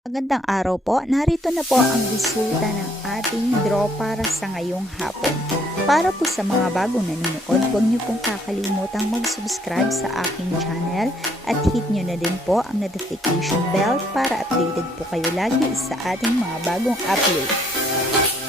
Magandang araw po. Narito na po ang resulta ng ating draw para sa ngayong hapon. Para po sa mga bagong nanonood, huwag niyo pong kakalimutang mag-subscribe sa aking channel at hit niyo na din po ang notification bell para updated po kayo lagi sa ating mga bagong upload.